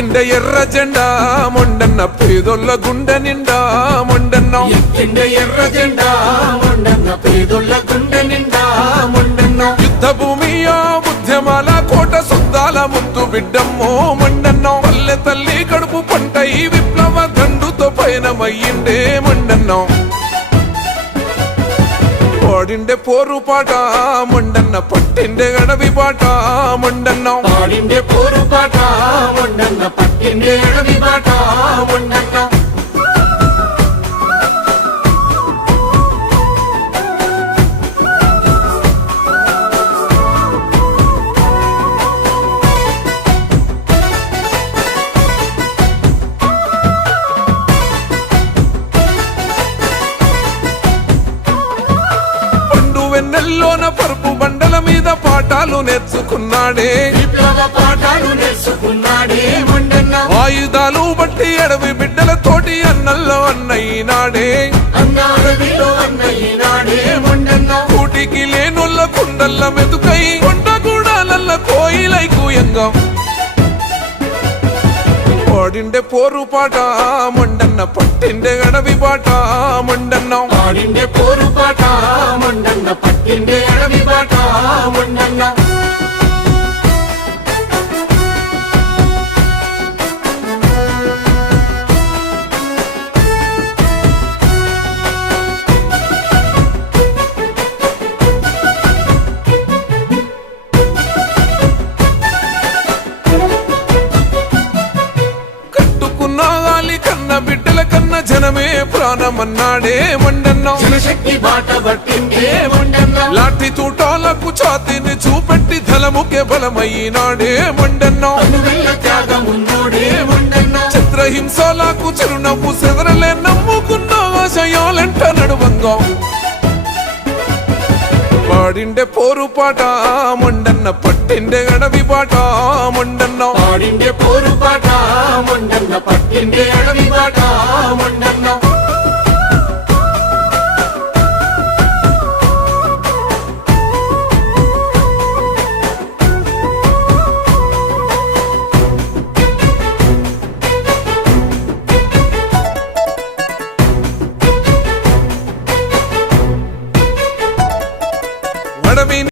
ఎత్తిండే ఎర్ర జెండా మొండన్న పేదొల్ల గుండె నిండా మొండన్న ఎత్తిండే ఎర్ర జెండా మొండన్న పేదొల్ల గుండె నిండా మొండన్న యుద్ధ భూమియా ఉద్యమాల కోట సుద్దాల ముద్దు బిడ్డమ్మో మొండన్న పల్లె తల్లి కడుపు పంట ఈ విప్లవ దండుతో పయనమయ్యిండే మొండన్న పాడిండే పోరు పాట మొండన్న పట్టిండే అడవి బాట మొండన్న పాడిండే పోరు పాట మొండన్న పట్టిండే అడవి బాట మొండన్న వెన్నెల్లోన పరుపు బండల మీద పాఠాలు నేర్చుకున్నాడే విప్లవ పాఠాలు నేర్చుకున్నాడే మొండన్న ఆయుధాలు బట్టి అడవి బిడ్డల తోటి అన్నల్లో అన్నయ్యనాడే అన్న అడవిలో అన్నయ్యనాడే మొండన్న కూటికి లేనొల్ల కుండల్ల మెతుకై కొండ గూడాలల్ల కోయిలై కూయంగా పాడిండే పోరు పాట మొండన్న పట్టిండే అడవి బాట మొండన్న పాడిండే పోరు పాట మొండన్న పట్టిండే అడవి బాట మొండన్న కన్న బిడ్డల కన్న జనమే ప్రాణమన్నాడే మొండన్న జనశక్తి బాట పట్టిండే మొండన్న లాఠీ తూటాలకు ఛాతీని చూపెట్టి ధలముకే బలమైనాడే మొండన్న అనువెల్ల త్యాగమున్నోడే మొండన్న చిత్రహింసలకు చిరునవ్వు సెదరలే నమ్ముకున్న ఆశయాలంట నడువంగా పాడిండే పోరు పాట మొండన్న పట్టిండే అడవి బాట మొండన్న పాడిండే పోరు పాట మొండన్న పట్టిండే అడవి బాట మొండన్న